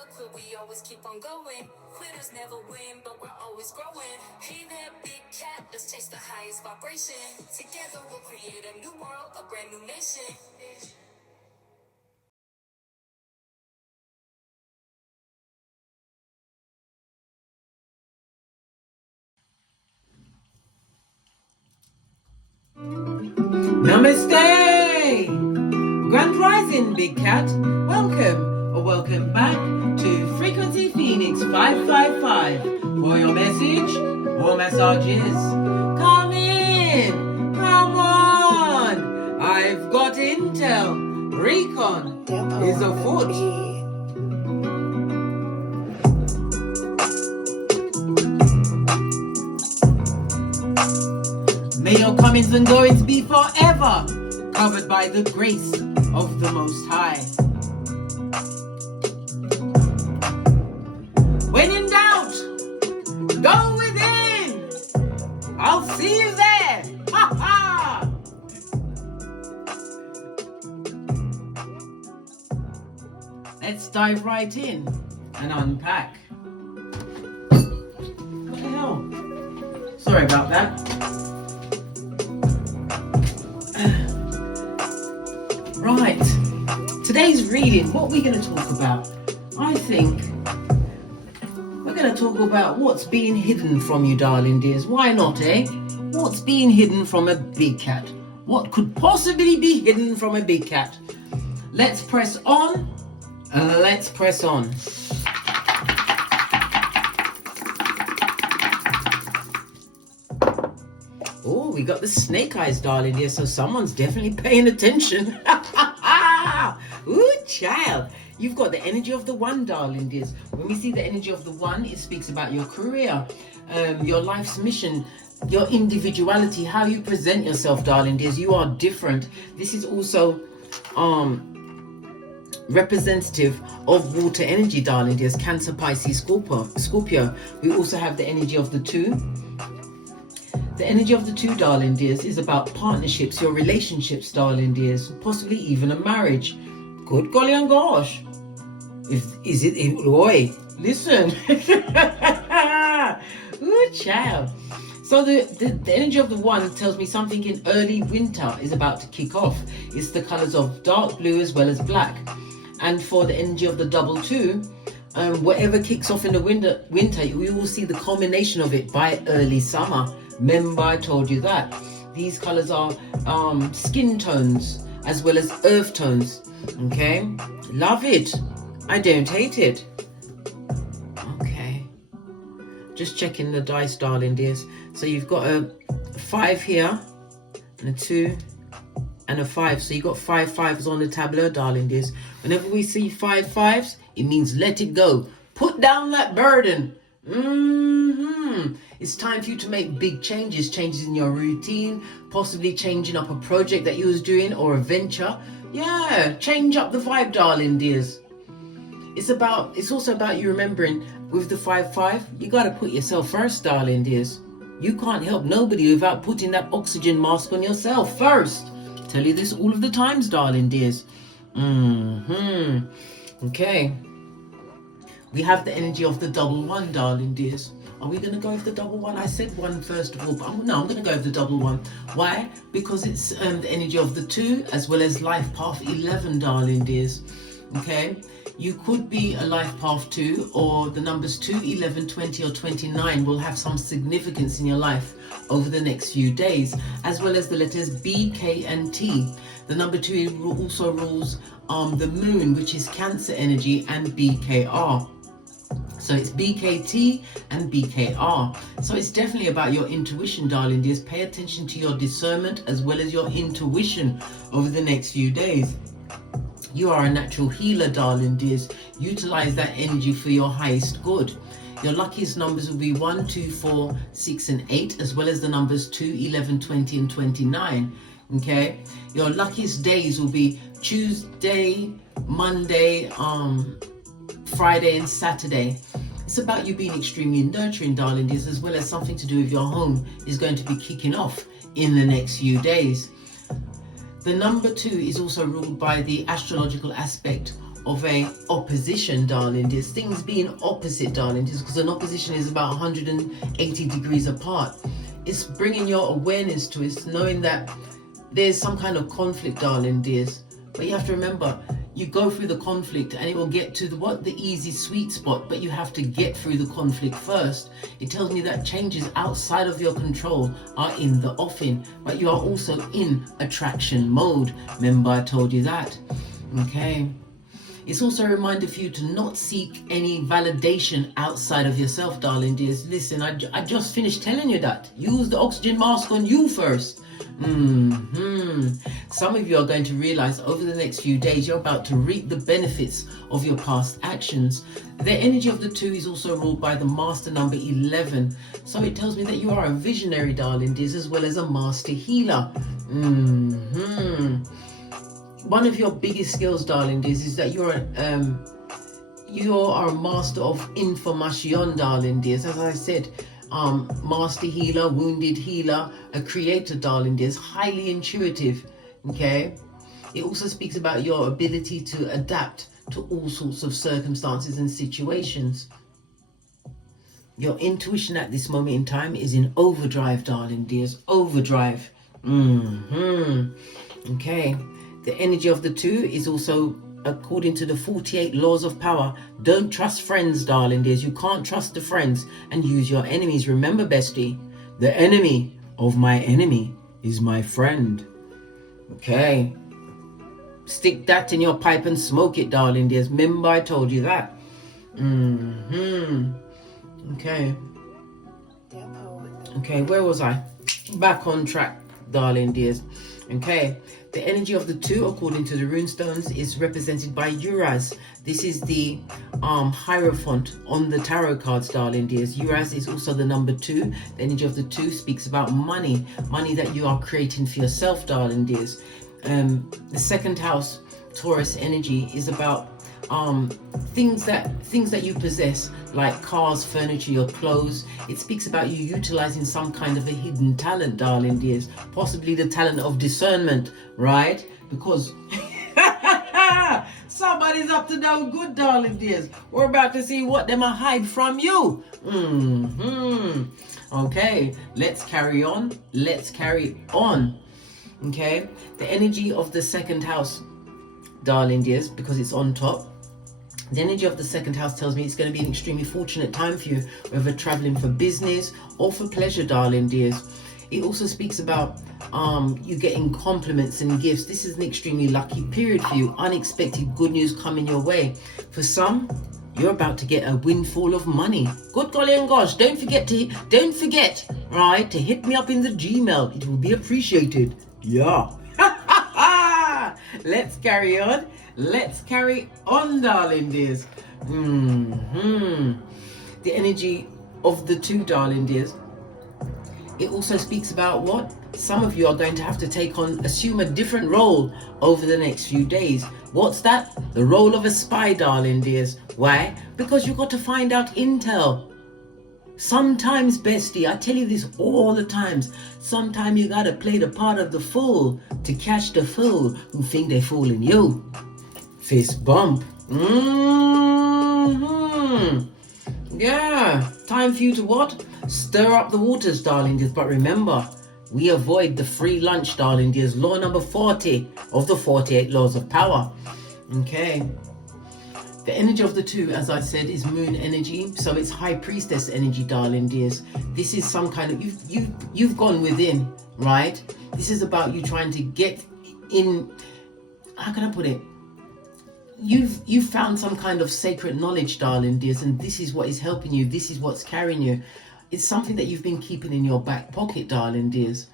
never quit, we always keep on going. Quitters never win, but we're always growing. Hey there, big cat, let's chase the highest vibration. Together we'll create a new world, a brand new nation. Namaste! Grand Rising, Big Cat. Welcome back to Frequency Phoenix 555 for your message or messages. Come in, come on. I've got intel. Recon is afoot. May your comings and goings be forever covered by the grace of the Most High. When in doubt, go within. I'll see you there. Ha ha! Let's dive right in and unpack. What the hell? Sorry about that. Right, today's reading, what we're going to talk about, I think we're going to talk about what's being hidden from you, darling dears. Why not, eh? What's being hidden from a big cat? What could possibly be hidden from a big cat? Let's press on. Let's press on. Oh, we got the snake eyes, darling dear, so someone's definitely paying attention. Ooh, child. You've got the energy of the one, darling dears. When we see the energy of the one, it speaks about your career, your life's mission, your individuality, how you present yourself, darling dears. You are different. This is also representative of water energy, darling dears. Cancer, Pisces, Scorpio. We also have the energy of the two. The energy of the two, darling dears, is about partnerships, your relationships, darling dears, possibly even a marriage. Good golly and gosh. Boy, listen. Ooh, child. So the energy of the one tells me something in early winter is about to kick off. It's the colors of dark blue as well as black. And for the energy of the double two, whatever kicks off in the winter, we will see the culmination of it by early summer. Remember, I told you that. These colors are skin tones as well as earth tones. Okay? Love it. I don't hate it. Okay. Just checking the dice, darling dears. So you've got a 5 here, and a 2, and a 5. So you've got 5 5s on the tableau, darling dears. Whenever we see 5 5s, it means let it go. Put down that burden. It's time for you to make big changes in your routine, possibly changing up a project that you was doing or a venture. Yeah, change up the vibe, darling dears. It's also about you remembering with the 5 5, you got to put yourself first, darling dears. You can't help nobody without putting that oxygen mask on yourself first. Tell you this all of the times, darling dears. Okay. We have the energy of the double one, darling dears. Are we going to go with the double one? I said one first of all, but I'm going to go with the double one. Why? Because it's the energy of the 2 as well as life path 11, darling dears. Okay? You could be a life path 2, or the numbers 2, 11, 20 or 29 will have some significance in your life over the next few days, as well as the letters B, K and T. The number 2 also rules the moon, which is Cancer energy, and BKR. So it's BKT and BKR. So it's definitely about your intuition, darling dears. Pay attention to your discernment as well as your intuition over the next few days. You are a natural healer, darling dears. Utilize that energy for your highest good. Your luckiest numbers will be 1, 2, 4, 6 and 8, as well as the numbers 2, 11, 20 and 29. Okay? Your luckiest days will be Tuesday, Monday, Friday and Saturday. It's about you being extremely nurturing, darling dears, as well as something to do with your home is going to be kicking off in the next few days. The number 2 is also ruled by the astrological aspect of a opposition, darling dears. Things being opposite, darling dears, because an opposition is about 180 degrees apart. It's bringing your awareness to it. It's knowing that there's some kind of conflict, darling dears. But you have to remember, you go through the conflict and it will get to the easy sweet spot, but you have to get through the conflict first. It tells me that changes outside of your control are in the offing, but you are also in attraction mode. Remember I told you that. Okay. It's also a reminder for you to not seek any validation outside of yourself, darling dears. Listen, I just finished telling you that. Use the oxygen mask on you first. Some of you are going to realize over the next few days you're about to reap the benefits of your past actions. The energy of the 2 is also ruled by the master number 11. So it tells me that you are a visionary, darling dears, as well as a master healer. One of your biggest skills, darling dears, is that you are a master of information, darling dears. As I said, master healer, wounded healer, a creator, darling dears, highly intuitive. Okay, it also speaks about your ability to adapt to all sorts of circumstances and situations. Your intuition at this moment in time is in overdrive, darling dears. Overdrive. Okay, the energy of the 2 is also according to the 48 laws of power. Don't trust friends, darling dears. You can't trust the friends, and use your enemies. Remember, bestie, the enemy of my enemy is my friend. Okay, stick that in your pipe and smoke it, darling dears. Remember I told you that. Okay, where was I? Back on track, darling dears. Okay, the energy of the 2, according to the runestones, is represented by Uras. This is the hierophant on the tarot cards, darling dears. Uras is also the number 2. The energy of the 2 speaks about money that you are creating for yourself, darling dears. The second house, Taurus energy, is about things that you possess, like cars, furniture, your clothes. It speaks about you utilizing some kind of a hidden talent, darling dears, possibly the talent of discernment, right? Because somebody's up to no good, darling dears. We're about to see what them are hide from you. Okay, let's carry on. Okay, the energy of the second house, darling dears, because it's on top. The energy of the second house tells me it's going to be an extremely fortunate time for you, whether traveling for business or for pleasure, darling dears. It also speaks about you getting compliments and gifts. This is an extremely lucky period for you. Unexpected good news coming your way. For some, you're about to get a windfall of money. Good golly and gosh, don't forget, right, to hit me up in the Gmail. It will be appreciated. Yeah. Let's carry on. Darling dears. The energy of the 2, darling dears. It also speaks about what? Some of you are going to have to assume a different role over the next few days. What's that? The role of a spy, darling dears. Why? Because you've got to find out intel. Sometimes, bestie, I tell you this all the times, sometimes you gotta play the part of the fool to catch the fool who think they're fooling you. Fist bump. Yeah, time for you to what? Stir up the waters, darling dears. But remember, we avoid the free lunch, darling dears. Law number 40 of the 48 laws of power. Okay. The energy of the 2, as I said, is moon energy. So it's high priestess energy, darling dears. This is some kind of, you've gone within, right? This is about you trying to get in, how can I put it? You've found some kind of sacred knowledge, darling dears, and this is what is helping you. This is what's carrying you. It's something that you've been keeping in your back pocket, darling dears.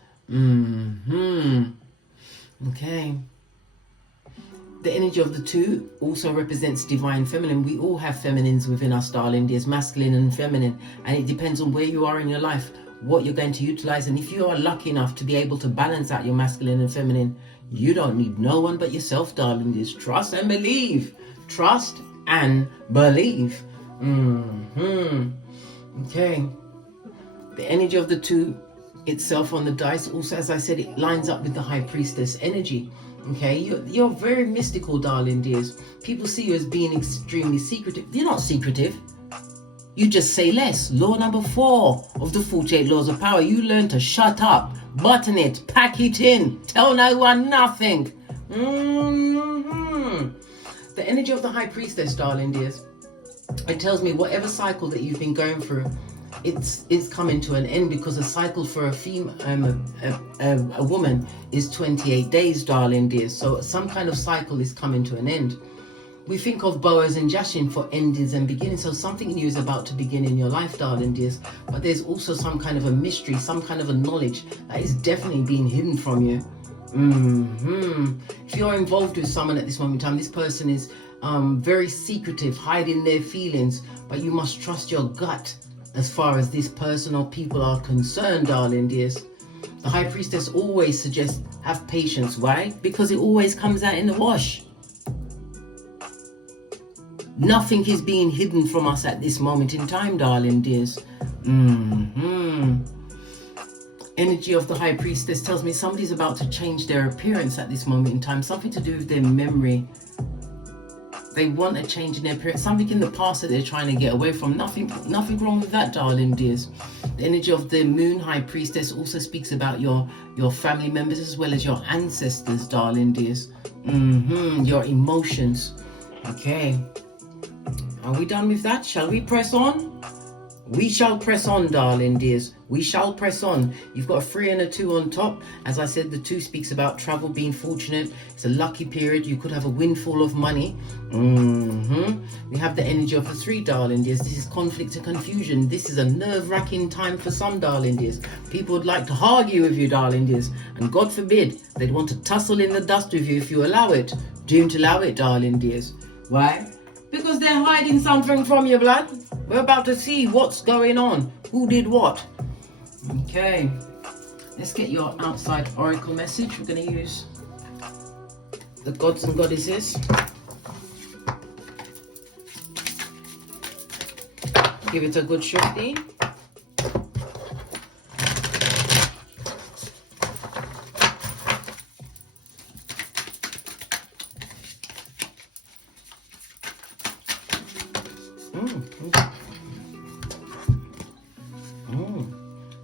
Okay. The energy of the 2 also represents divine feminine. We all have feminines within us, darling dears, masculine and feminine, and it depends on where you are in your life, what you're going to utilize. And if you are lucky enough to be able to balance out your masculine and feminine, you don't need no one but yourself, darling dears. Trust and believe. Trust and believe. Okay. The energy of the 2 itself on the dice. Also, as I said, it lines up with the High Priestess energy. Okay, you're very mystical, darling dears. People see you as being extremely secretive. You're not secretive. You just say less. Law number 4 of the 48 laws of power. You learn to shut up, button it, pack it in, tell no one nothing. The energy of the High Priestess, darling dears, it tells me whatever cycle that you've been going through, it's coming to an end, because a cycle for a woman is 28 days, darling dears. So some kind of cycle is coming to an end. We think of Boaz and Jashin for endings and beginnings. So something new is about to begin in your life, darling dears. But there's also some kind of a mystery, some kind of a knowledge that is definitely being hidden from you. If you're involved with someone at this moment in time, this person is very secretive, hiding their feelings, but you must trust your gut as far as this person or people are concerned, darling dears. The High Priestess always suggests have patience. Why? Because it always comes out in the wash. Nothing is being hidden from us at this moment in time, darling dears. Energy of the High Priestess tells me somebody's about to change their appearance at this moment in time. Something to do with their memory. They want a change in their appearance. Something in the past that they're trying to get away from. Nothing wrong with that, darling dears. The energy of the Moon High Priestess also speaks about your family members as well as your ancestors, darling dears. Your emotions. Okay. Are we done with that? Shall we press on? We shall press on, darling dears. We shall press on. You've got a 3 and a 2 on top. As I said, the 2 speaks about travel, being fortunate. It's a lucky period. You could have a windfall of money. We have the energy of the 3, darling dears. This is conflict and confusion. This is a nerve-wracking time for some, darling dears. People would like to argue with you, darling dears. And God forbid, they'd want to tussle in the dust with you if you allow it. Don't allow it, darling dears. Why? Because they're hiding something from you, blood. We're about to see what's going on. Who did what? Okay. Let's get your outside oracle message. We're going to use the gods and goddesses. Give it a good shakti.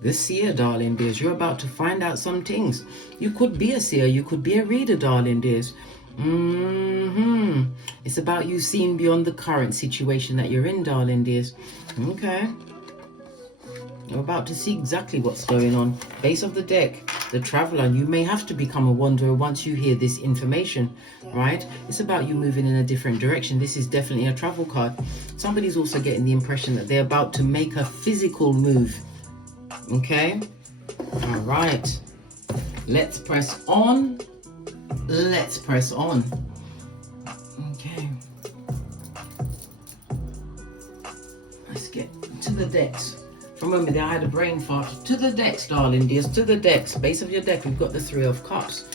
The seer, darling dears, you're about to find out some things. You could be a seer, you could be a reader, darling dears. It's about you seeing beyond the current situation that you're in, darling dears. Okay. You're about to see exactly what's going on. Base of the deck, the traveler. You may have to become a wanderer once you hear this information, right? It's about you moving in a different direction. This is definitely a travel card. Somebody's also getting the impression that they're about to make a physical move. Okay, all right, let's press on. Let's press on. Okay, let's get to the decks. Remember, I had a brain fart. To the decks, darling dears, to the decks. Base of your deck, we've got the 3 of Cups.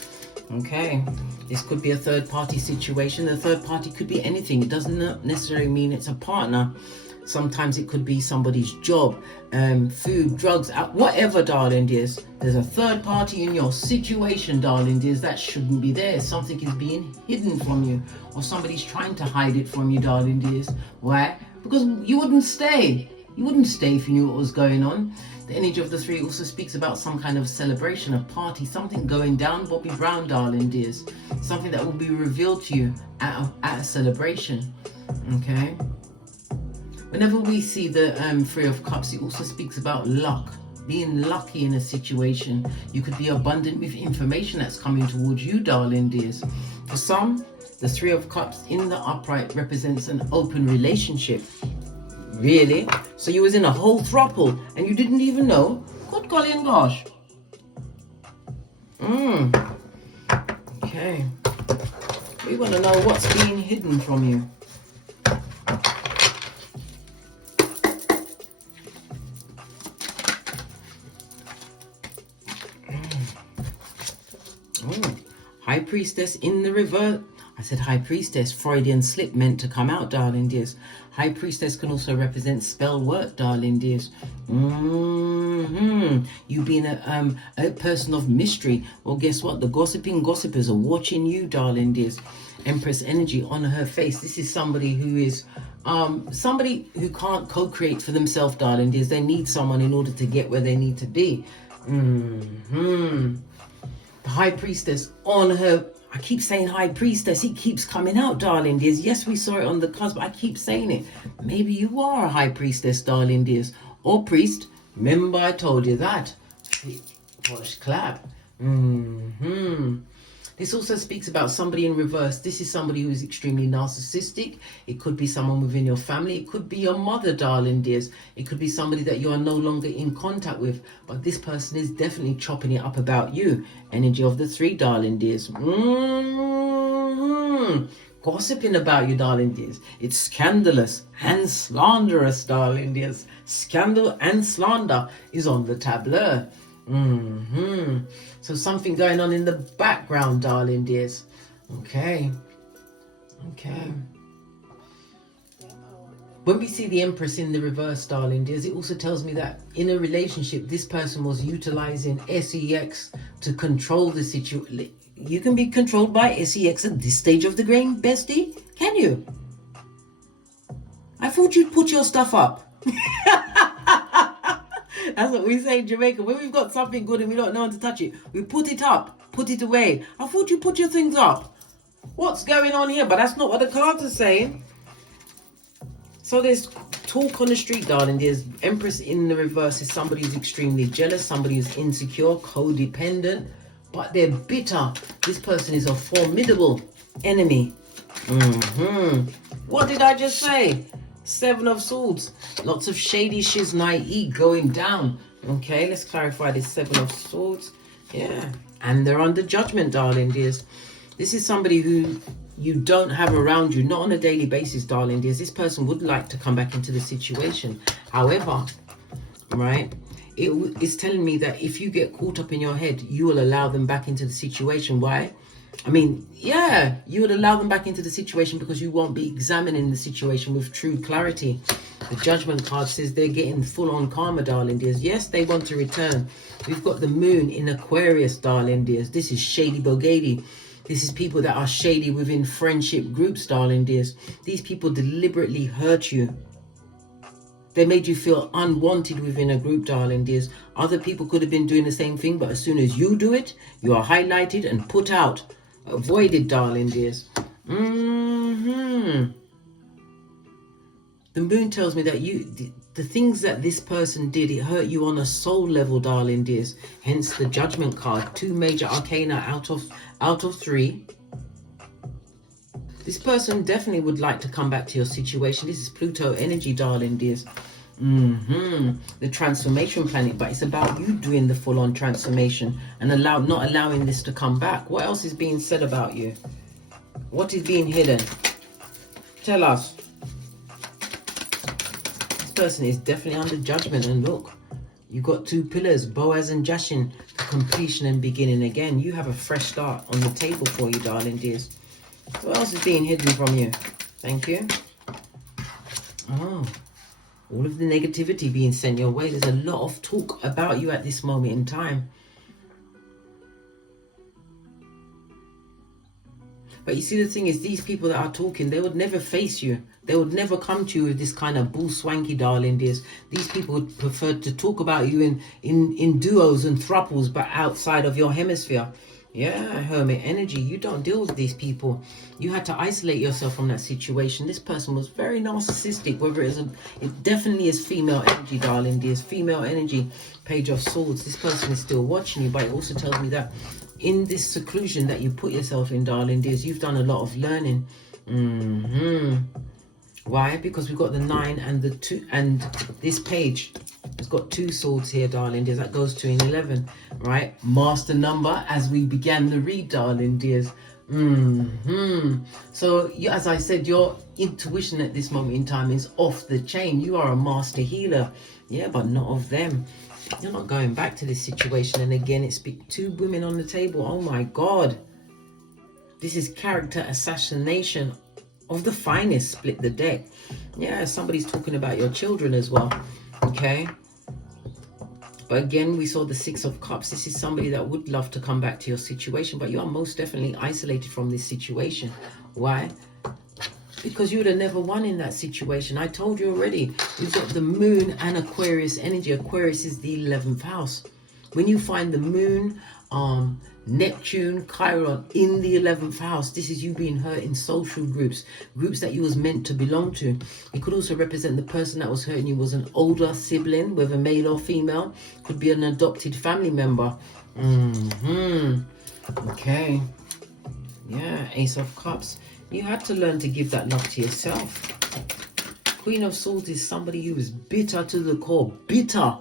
Okay, this could be a third party situation. The third party could be anything. It doesn't necessarily mean it's a partner. Sometimes it could be somebody's job, food, drugs, whatever, darling dears. There's a third party in your situation, darling dears. That shouldn't be there. Something is being hidden from you, or somebody's trying to hide it from you, darling dears. Why? Because you wouldn't stay. You wouldn't stay if you knew what was going on. The energy of the 3 also speaks about some kind of celebration, a party, something going down Bobby Brown, darling dears. Something that will be revealed to you at a celebration. Okay. Whenever we see the 3 of Cups, it also speaks about luck, being lucky in a situation. You could be abundant with information that's coming towards you, darling dears. For some, the 3 of Cups in the upright represents an open relationship. Really? So you was in a whole throuple and you didn't even know? Good golly and gosh. Okay. We want to know what's being hidden from you. High Priestess in the reverse. I said High Priestess, Freudian slip meant to come out, darling dears. High Priestess can also represent spell work, darling dears. You being a person of mystery. Well, guess what? The gossiping gossipers are watching you, darling dears. Empress energy on her face. This is somebody who is somebody who can't co-create for themselves, darling dears. They need someone in order to get where they need to be. The High Priestess on her. I keep saying High Priestess. He keeps coming out, darling dears. Yes, we saw it on the cusp. I keep saying it. Maybe you are a High Priestess, darling dears. Or priest. Remember I told you that. Push clap. This also speaks about somebody in reverse. This is somebody who is extremely narcissistic. It could be someone within your family. It could be your mother, darling dears. It could be somebody that you are no longer in contact with. But this person is definitely chopping it up about you. Energy of the 3, darling dears. Gossiping about you, darling dears. It's scandalous and slanderous, darling dears. Scandal and slander is on the tableau. So something going on in the background, darling dears. Okay. When we see the Empress in the reverse, darling dears, it also tells me that in a relationship, this person was utilizing SEX to control the situation. You can be controlled by SEX at this stage of the game, bestie? Can you? I thought you'd put your stuff up. That's what we say in Jamaica. When we've got something good and we don't know how to touch it, we put it up, put it away. I thought you put your things up. What's going on here? But that's not what the cards are saying. So there's talk on the street, darling. There's Empress in the reverse is somebody who's extremely jealous, somebody who's insecure, codependent, but they're bitter. This person is a formidable enemy. What did I just say? 7 of Swords. Lots of shady shiznai going down. Okay, let's clarify this 7 of Swords. Yeah. And they're under judgment, darling dears. This is somebody who you don't have around you, not on a daily basis, darling dears. This person would like to come back into the situation. However, right, it's telling me that if you get caught up in your head, you will allow them back into the situation. Why? I mean, yeah, you would allow them back into the situation because you won't be examining the situation with true clarity. The Judgment card says they're getting full-on karma, darling dears. Yes, they want to return. We've got the Moon in Aquarius, darling dears. This is shady bogady. This is people that are shady within friendship groups, darling dears. These people deliberately hurt you. They made you feel unwanted within a group, darling dears. Other people could have been doing the same thing, but as soon as you do it, you are highlighted and put out. Avoided, darling dears. The Moon tells me that the things that this person did, it hurt you on a soul level, darling dears. Hence the Judgment card. 2 major arcana out of 3. This person definitely would like to come back to your situation. This is Pluto energy, darling dears. The transformation planet, but it's about you doing the full-on transformation and not allowing this to come back. What else is being said about you? What is being hidden? Tell us. This person is definitely under judgment, and look, you got 2 pillars, Boaz and Jashin, completion and beginning again. You have a fresh start on the table for you, darling dears. What else is being hidden from you? Thank you. Oh, all of the negativity being sent your way. There's a lot of talk about you at this moment in time. But you see, the thing is, these people that are talking, they would never face you. They would never come to you with this kind of bull swanky, darling dears. These people would prefer to talk about you in duos and thruples, but outside of your hemisphere. Yeah, Hermit energy. You don't deal with these people. You had to isolate yourself from that situation. This person was very narcissistic. Whether it definitely is female energy, darling dears. Female energy, Page of Swords. This person is still watching you, but it also tells me that in this seclusion that you put yourself in, darling dears, you've done a lot of learning. Why? Because we've got the 9 and the 2, and this page has got 2 swords here, darling dears. That goes to an 11, right? Master number as we began the read, darling dears. So as I said, your intuition at this moment in time is off the chain. You are a master healer, yeah, but not of them. You're not going back to this situation. And again, it's 2 women on the table. Oh my God. This is character assassination of the finest. Split the deck. Yeah, somebody's talking about your children as well. Okay. But again, we saw the Six of Cups. This is somebody that would love to come back to your situation, but you are most definitely isolated from this situation. Why? Because you would have never won in that situation. I told you already. We've got the moon and Aquarius energy. Aquarius is the 11th house. When you find the moon, Neptune, Chiron in the 11th house, this is you being hurt in social groups that you was meant to belong to. It could also represent the person that was hurting you was an older sibling, whether male or female. Could be an adopted family member. Okay. Yeah, Ace of Cups. You had to learn to give that love to yourself. Queen of Swords is somebody who is bitter to the core. Bitter.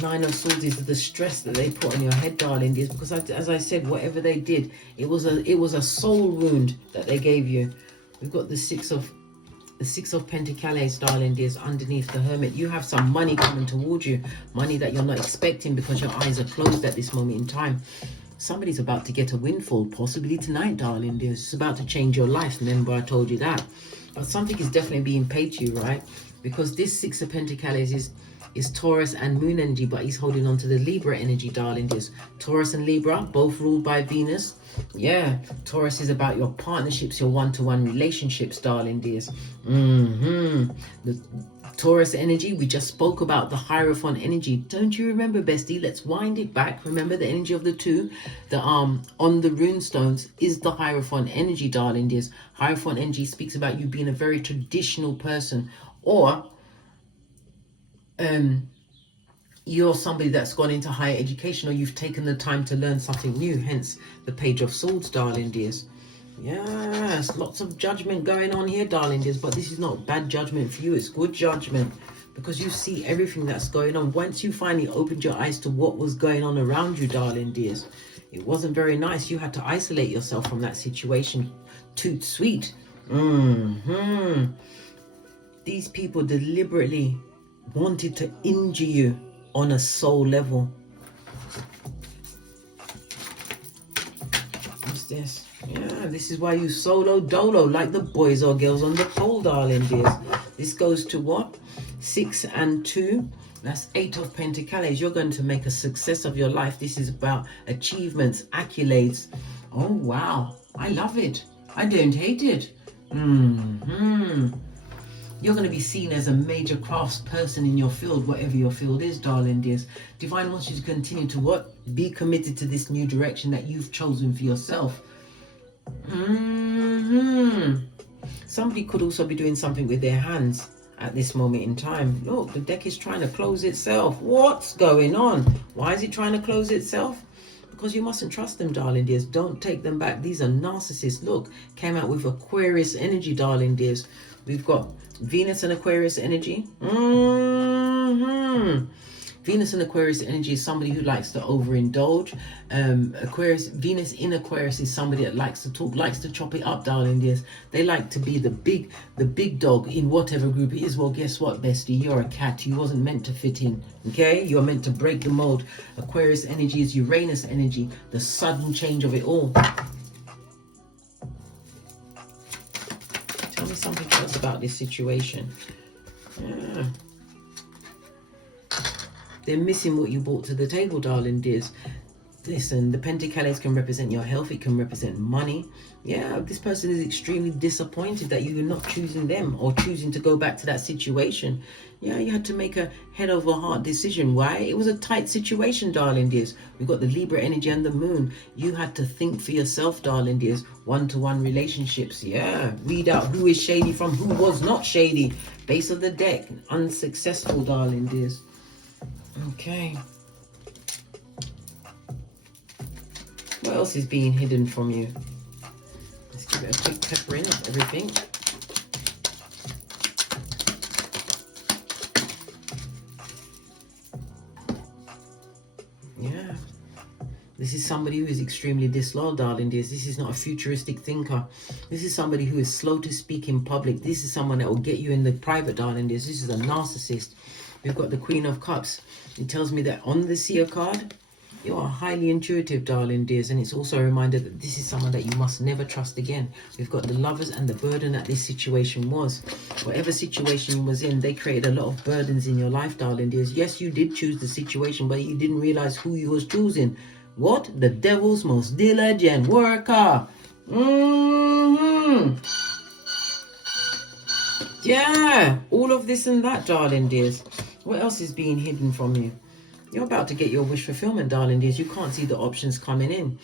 Nine of Swords is the stress that they put on your head, darling. Is because, as I said, whatever they did, it was a soul wound that they gave you. We've got the Six of Pentacles, darling, dears, underneath the Hermit. You have some money coming towards you, money that you're not expecting because your eyes are closed at this moment in time. Somebody's about to get a windfall, possibly tonight, darling dears. It's about to change your life. Remember, I told you that. But something is definitely being paid to you, right? Because this Six of Pentacles is Taurus and Moon energy, but he's holding on to the Libra energy, darling dears. Taurus and Libra, both ruled by Venus. Yeah, Taurus is about your partnerships, your one-to-one relationships, darling dears. The Taurus energy, we just spoke about the Hierophant energy. Don't you remember, bestie? Let's wind it back. Remember the energy of the two? The on the rune stones is the Hierophant energy, darling dears. Hierophant energy speaks about you being a very traditional person, or you're somebody that's gone into higher education, or you've taken the time to learn something new, hence the Page of Swords, darling dears. Yes, lots of judgment going on here, darling dears, but this is not bad judgment for you. It's good judgment because you see everything that's going on. Once you finally opened your eyes to what was going on around you, darling dears, it wasn't very nice. You had to isolate yourself from that situation. Toot sweet. These people deliberately wanted to injure you on a soul level. What's this? Yeah, this is why you solo dolo like the boys or girls on the pole, darling dears. This goes to what? 6 and 2. That's 8 of Pentacles. You're going to make a success of your life. This is about achievements, accolades. Oh, wow. I love it. I don't hate it. You're going to be seen as a major crafts person in your field, whatever your field is, darling dears. Divine wants you to continue to what? Be committed to this new direction that you've chosen for yourself. Somebody could also be doing something with their hands at this moment in time. Look, the deck is trying to close itself. What's going on? Why is it trying to close itself? Because you mustn't trust them, darling dears. Don't take them back. These are narcissists. Look, came out with Aquarius energy, darling dears. We've got Venus and Aquarius energy. Venus and Aquarius energy is somebody who likes to overindulge. Venus in Aquarius is somebody that likes to talk, likes to chop it up, darling dears. They like to be the big dog in whatever group it is. Well, guess what, bestie? You're a cat. You wasn't meant to fit in. Okay? You're meant to break the mold. Aquarius energy is Uranus energy, the sudden change of it all. Tell me something else about this situation. Yeah. They're missing what you brought to the table, darling dears. Listen, the Pentacles can represent your health. It can represent money. Yeah, this person is extremely disappointed that you're not choosing them or choosing to go back to that situation. Yeah, you had to make a head over heart decision. Why? It was a tight situation, darling dears. We've got the Libra energy and the moon. You had to think for yourself, darling dears. One-to-one relationships. Yeah, read out who is shady from who was not shady. Base of the deck. Unsuccessful, darling dears. Okay. What else is being hidden from you? Let's give it a quick pepper in of everything. Yeah. This is somebody who is extremely disloyal, darling dears. This is not a futuristic thinker. This is somebody who is slow to speak in public. This is someone that will get you in the private, darling dears. This is a narcissist. We've got the Queen of Cups. It tells me that on the Seer card, You are highly intuitive, darling dears, and it's also a reminder that this is someone that you must never trust again. We've got the Lovers and the burden that this situation was. Whatever situation you was in, they created a lot of burdens in your life, darling dears. Yes, you did choose the situation, but you didn't realize who you was choosing. What? The devil's most diligent worker. Yeah, all of this and that, darling dears. What else is being hidden from you? You're about to get your wish fulfillment, darling dears. You can't see the options coming in.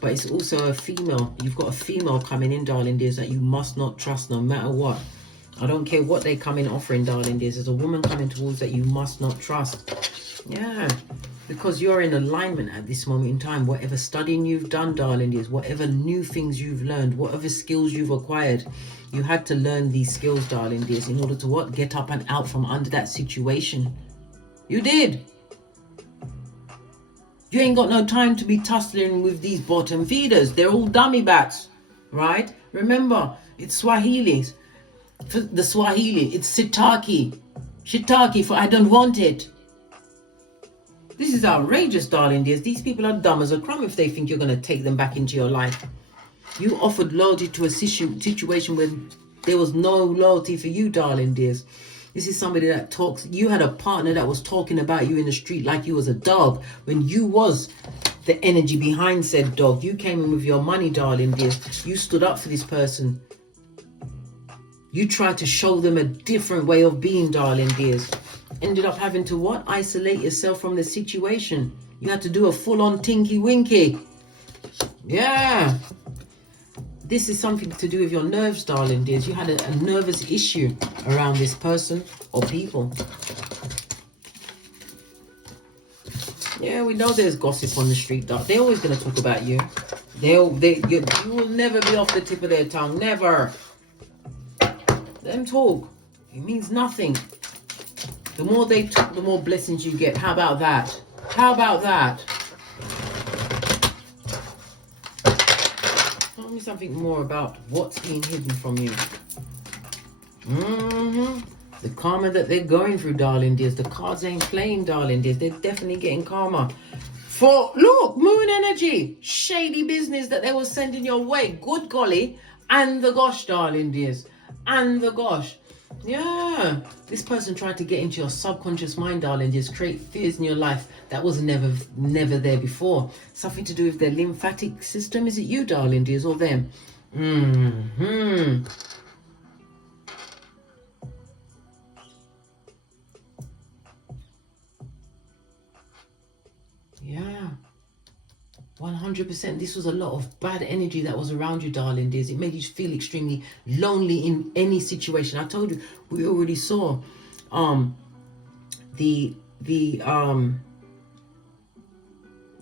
But it's also a female. You've got a female coming in, darling dears, that you must not trust no matter what. I don't care what they come in offering, darling dears. There's a woman coming towards that you must not trust. Yeah, because you're in alignment at this moment in time. Whatever studying you've done, darling dears, whatever new things you've learned, whatever skills you've acquired, you had to learn these skills, darling dears, in order to what? Get up and out from under that situation. You did. You ain't got no time to be tussling with these bottom feeders. They're all dummy bats, right? Remember, it's Swahili. For the Swahili, it's sitaki. Shiitake for I don't want it. This is outrageous, darling dears. These people are dumb as a crumb if they think you're going to take them back into your life. You offered loyalty to a situation where there was no loyalty for you, darling dears. This is somebody that talks. You had a partner that was talking about you in the street like you was a dog when you was the energy behind said dog. You came in with your money, darling dears. You stood up for this person. You tried to show them a different way of being, darling dears. Ended up having to what? Isolate yourself from the situation. You had to do a full-on tinky winky. Yeah. This is something to do with your nerves, darling dears. You had a nervous issue around this person or people. Yeah, we know there's gossip on the street, dog. They're always going to talk about you. You will never be off the tip of their tongue. Never. Let them talk. It means nothing. The more they talk, the more blessings you get. How about that? How about that? Tell me something more about what's being hidden from you. The karma that they're going through, darling dears. The cards ain't playing, darling dears. They're definitely getting karma. For, look, moon energy. Shady business that they were sending your way. Good golly. And the gosh, darling dears. And the gosh. Yeah. This person tried to get into your subconscious mind, darling dears. Create fears in your life that was never there before. Something to do with their lymphatic system. Is it you, darling dears, or them? Yeah. 100%. This was a lot of bad energy that was around you, darling dears. It made you feel extremely lonely in any situation. I told you, we already saw the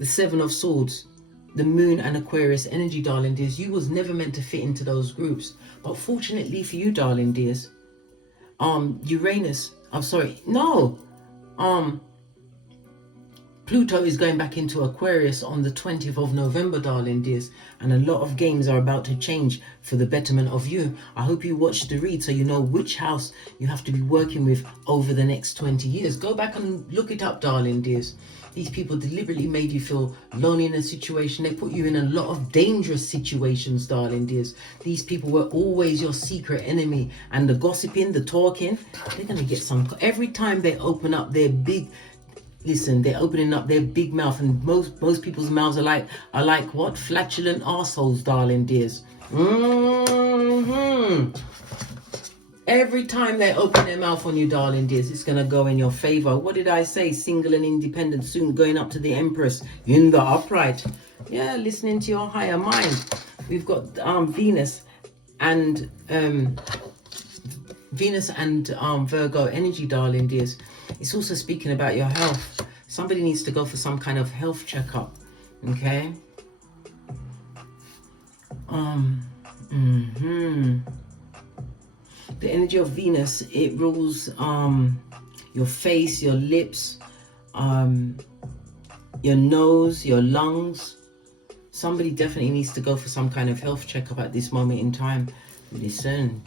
Seven of Swords, the Moon and Aquarius energy, darling dears. You was never meant to fit into those groups. But fortunately for you, darling dears, Uranus, I'm sorry, no, Pluto is going back into Aquarius on the 20th of November, darling dears. And a lot of games are about to change for the betterment of you. I hope you watch the read so you know which house you have to be working with over the next 20 years. Go back and look it up, darling dears. These people deliberately made you feel lonely in a situation. They put you in a lot of dangerous situations, darling dears. These people were always your secret enemy. And the gossiping, the talking, they're going to get some. Every time they open up their big... Listen, they're opening up their big mouth, and most people's mouths are like what? Flatulent arseholes, darling dears. Every time they open their mouth on you, darling dears, it's going to go in your favor. What did I say? Single and independent, soon going up to the Empress in the upright. Yeah, listening to your higher mind. We've got Venus and Virgo energy, darling dears. It's also speaking about your health. Somebody needs to go for some kind of health checkup. Okay. The energy of Venus, it rules your face, your lips, your nose, your lungs. Somebody definitely needs to go for some kind of health checkup at this moment in time. Listen.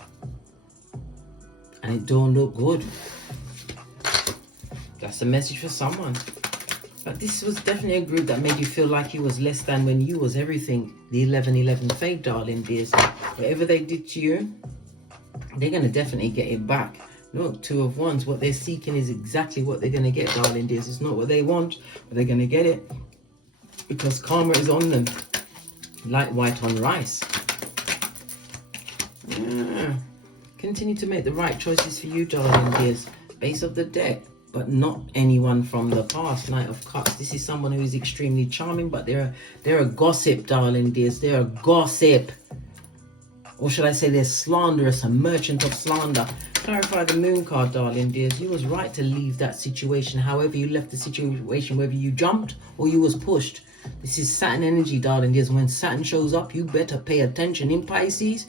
And it don't look good. That's a message for someone. But this was definitely a group that made you feel like you was less than when you was everything. The 1111 fade, darling dears. Whatever they did to you, they're going to definitely get it back. Look, Two of Wands. What they're seeking is exactly what they're going to get, darling dears. It's not what they want, but they're going to get it. Because karma is on them. Like white on rice. Yeah. Continue to make the right choices for you, darling dears. Base of the deck. But not anyone from the past. Knight of Cups. This is someone who is extremely charming, but they're a gossip, darling dears. They're a gossip. Or should I say they're slanderous, a merchant of slander. Clarify the Moon card, darling dears. You was right to leave that situation. However you left the situation, whether you jumped or you was pushed. This is Saturn energy, darling dears. When Saturn shows up, you better pay attention. In Pisces,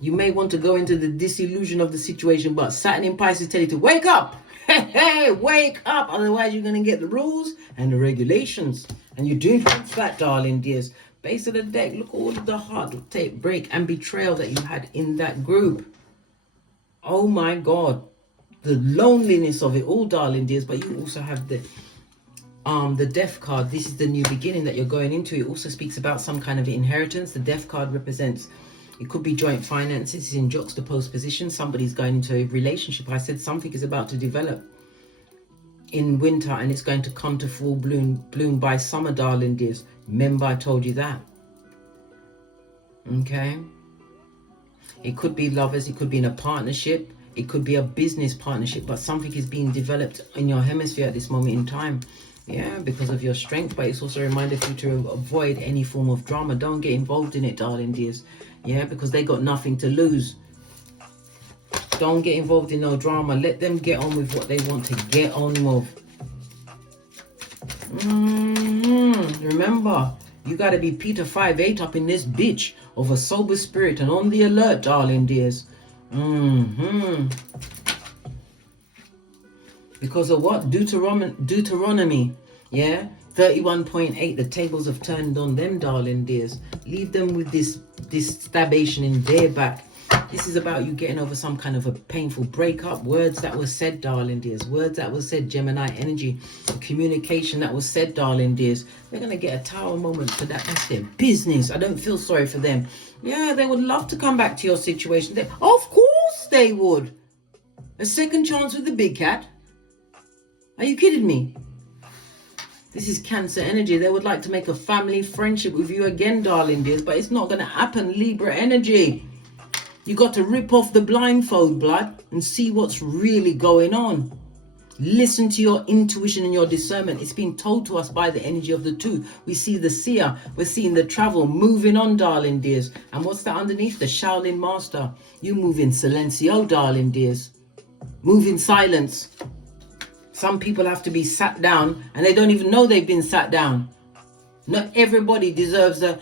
you may want to go into the disillusion of the situation, but Saturn in Pisces tell you to wake up. Hey, wake up. Otherwise, you're going to get the rules and the regulations. And you do not that, darling dears. Base of the deck, look all of the heartache, break, and betrayal that you had in that group. Oh my God. The loneliness of it all, darling dears. But you also have the Death card. This is the new beginning that you're going into. It also speaks about some kind of inheritance. The Death card represents, it could be joint finances. It's in juxtaposed position. Somebody's going into a relationship. I said something is about to develop in winter and it's going to come to full bloom by summer, darling dears. Remember, I told you that. Okay. It could be lovers. It could be in a partnership. It could be a business partnership. But something is being developed in your hemisphere at this moment in time. Yeah, because of your strength. But it's also a reminder for you to avoid any form of drama. Don't get involved in it, darling dears. Yeah, because they got nothing to lose. Don't get involved in no drama. Let them get on with what they want to get on with. Remember, you got to be Peter 5'8" up in this bitch of a sober spirit and on the alert, darling dears. Because of what? Deuteronomy. Yeah? 31.8. The tables have turned on them, darling dears. Leave them with this stabation in their back. This is about you getting over some kind of a painful breakup. Words that were said, darling dears. Words that were said, Gemini energy. Communication that was said, darling dears. They're going to get a tower moment for that. That's their business. I don't feel sorry for them. Yeah, they would love to come back to your situation. Of course they would. A second chance with the big cat. Are you kidding me? This is Cancer energy. They would like to make a family friendship with you again, darling dears. But it's not going to happen, Libra energy. You got to rip off the blindfold, blood, and see what's really going on. Listen to your intuition and your discernment. It's been told to us by the energy of the two. We see the seer. We're seeing the travel. Moving on, darling dears. And what's that underneath? The Shaolin master. You move in silencio, darling dears. Move in silence. Some people have to be sat down and they don't even know they've been sat down. Not everybody deserves a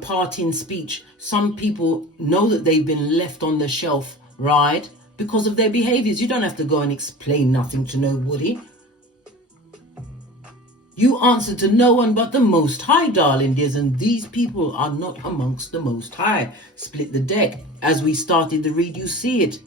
parting speech. Some people know that they've been left on the shelf, right? Because of their behaviors. You don't have to go and explain nothing to nobody. You answer to no one but the Most High, darling dears. And these people are not amongst the Most High. Split the deck. As we started the read, you see it.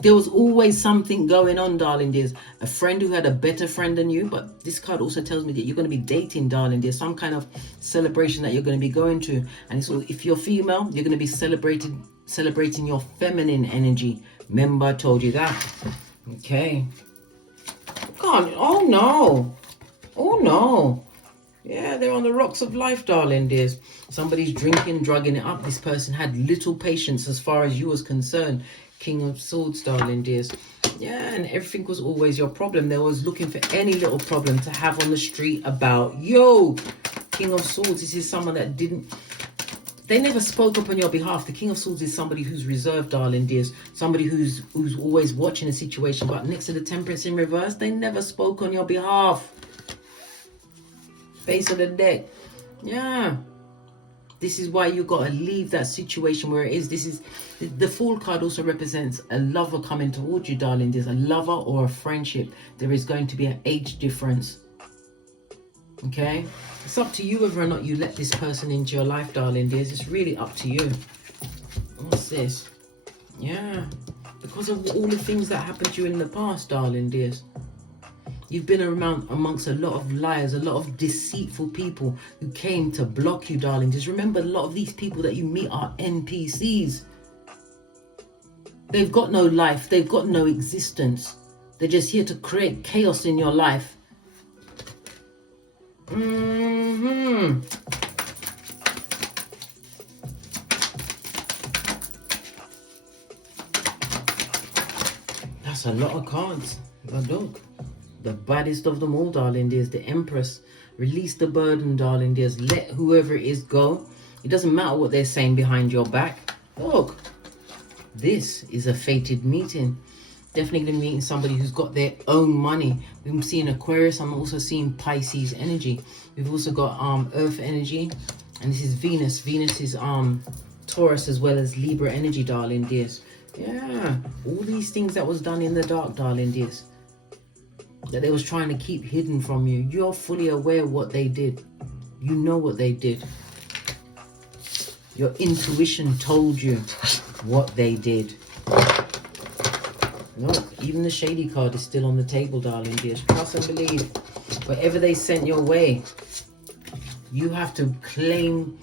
There was always something going on, darling dears. A friend who had a better friend than you. But this card also tells me that you're going to be dating, darling dears. Some kind of celebration that you're going to be going to. And so if you're female, you're going to be celebrating your feminine energy. Remember, I told you that. Okay. God, oh no. Oh no. Yeah, they're on the rocks of life, darling dears. Somebody's drinking, drugging it up. This person had little patience as far as you was concerned. King of Swords, darling dears. Yeah, and everything was always your problem. They was looking for any little problem to have on the street about you. King of Swords, this is someone that they never spoke up on your behalf. The King of Swords is somebody who's reserved, darling dears. Somebody who's always watching a situation. But next to the Temperance in reverse, they never spoke on your behalf. Face of the deck. Yeah. This is why you got to leave that situation where it is. This is the Fool card also represents a lover coming towards you, darling. There's a lover or a friendship. There is going to be an age difference. Okay? It's up to you whether or not you let this person into your life, darling dears. It's really up to you. What's this? Yeah. Because of all the things that happened to you in the past, darling dears. You've been around amongst a lot of liars, a lot of deceitful people who came to block you, darling. Just remember, a lot of these people that you meet are NPCs. They've got no life. They've got no existence. They're just here to create chaos in your life. That's a lot of cards. But look, the baddest of them all, darling, there's the Empress. Release the burden, darling, there's let whoever it is go. It doesn't matter what they're saying behind your back. Look, this is a fated meeting. Definitely going to be meeting somebody who's got their own money. We're seeing Aquarius. I'm also seeing Pisces energy. We've also got Earth energy. And this is Venus. Venus is Taurus as well as Libra energy, darling dears. Yeah. All these things that was done in the dark, darling dears, that they was trying to keep hidden from you. You're fully aware of what they did. You know what they did. Your intuition told you what they did. Look, even the shady card is still on the table, darling dears. Trust and believe. Whatever they sent your way, you have to claim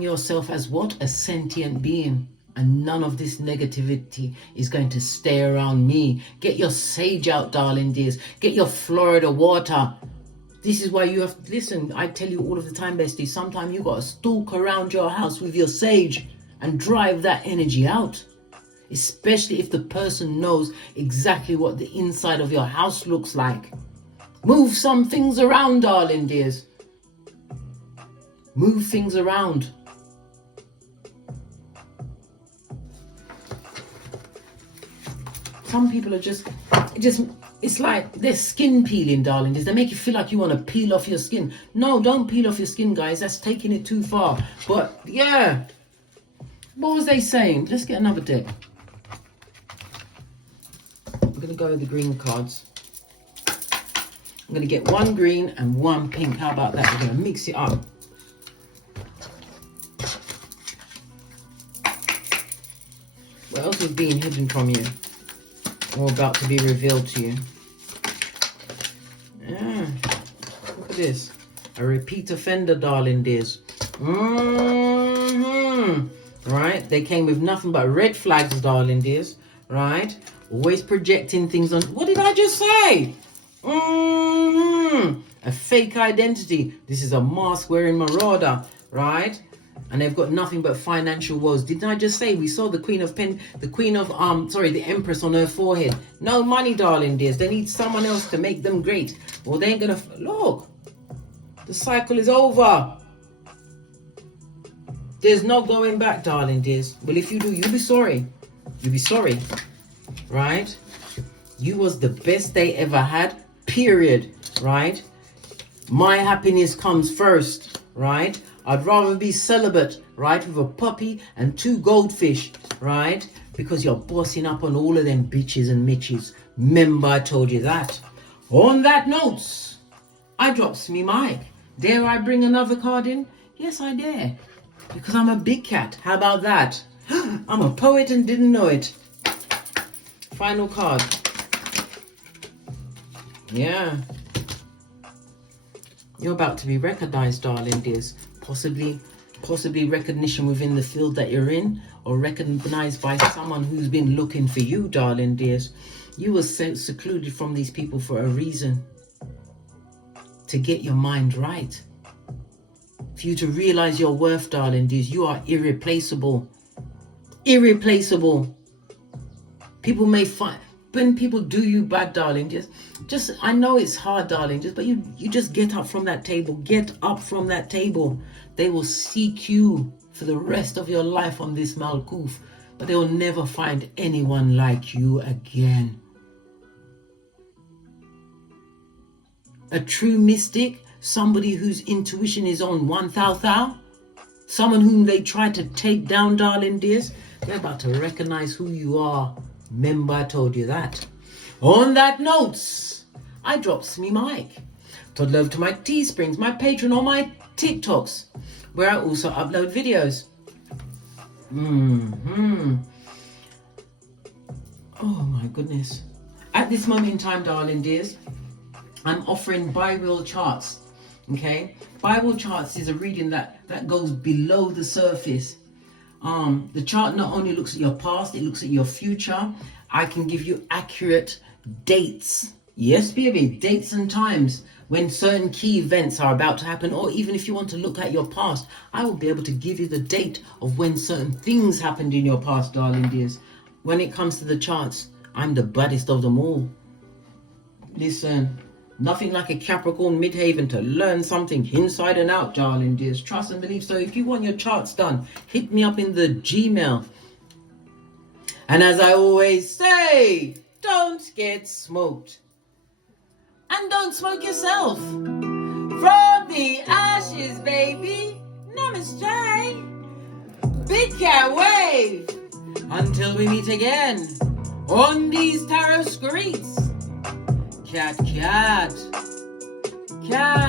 yourself as what? A sentient being. And none of this negativity is going to stay around me. Get your sage out, darling dears. Get your Florida water. This is why you have to listen. I tell you all of the time, bestie. Sometimes you got to stalk around your house with your sage and drive that energy out. Especially if the person knows exactly what the inside of your house looks like. Move some things around, darling dears. Move things around. Some people are just, it's like they're skin peeling, darling. They make you feel like you want to peel off your skin. No, don't peel off your skin, guys. That's taking it too far. But yeah, what was they saying? Let's get another deck. I'm going to go with the green cards. I'm going to get one green and one pink. How about that? We're going to mix it up. What else is being hidden from you? Or about to be revealed to you? Yeah. Look at this. A repeat offender, darling dears. Right? They came with nothing but red flags, darling dears. Right? Always projecting things on... What did I just say? A fake identity. This is a mask-wearing marauder. Right? And they've got nothing but financial woes. Didn't I just say we saw the the Empress on her forehead? No money, darling dears. They need someone else to make them great. Well, they ain't gonna... Look, the cycle is over. There's no going back, darling dears. Well, if you do, you'll be sorry. You'll be sorry. Right? You was the best they ever had, period. Right? My happiness comes first. Right? I'd rather be celibate, right, with a puppy and 2 goldfish, right? Because you're bossing up on all of them bitches and mitches. Remember, I told you that. On that note, I drops me mic. Dare I bring another card in? Yes, I dare. Because I'm a big cat. How about that? I'm a poet and didn't know it. Final card. Yeah. You're about to be recognized, darling dears. Possibly recognition within the field that you're in, or recognized by someone who's been looking for you, darling dears. You were secluded from these people for a reason. To get your mind right. For you to realize your worth, darling dears. You are irreplaceable. Irreplaceable. People may find... When people do you bad, darling, just I know it's hard, darling, but you just get up from that table. Get up from that table. They will seek you for the rest of your life on this Malkuth, but they will never find anyone like you again. A true mystic, somebody whose intuition is on 1,000, someone whom they try to take down, darling dears, they're about to recognize who you are. Remember, I told you that. On that note, I drops me mic. Todd love to my Teesprings, my Patreon, or my TikToks, where I also upload videos. Oh my goodness. At this moment in time, darling dears, I'm offering bi-wheel charts. Okay, bi-wheel charts is a reading that goes below the surface. The chart not only looks at your past, it looks at your future. I can give you accurate dates. Yes, baby, dates and times when certain key events are about to happen, or even if you want to look at your past, I will be able to give you the date of when certain things happened in your past, darling dears. When it comes to the charts, I'm the baddest of them all. Listen, nothing like a Capricorn midhaven to learn something inside and out, darling dears. Trust and believe. So if you want your charts done, hit me up in the Gmail. And as I always say, don't get smoked. And don't smoke yourself. From the ashes, baby. Namaste. Big cat wave. Until we meet again on these tarot streets. Cat, cat. Cat.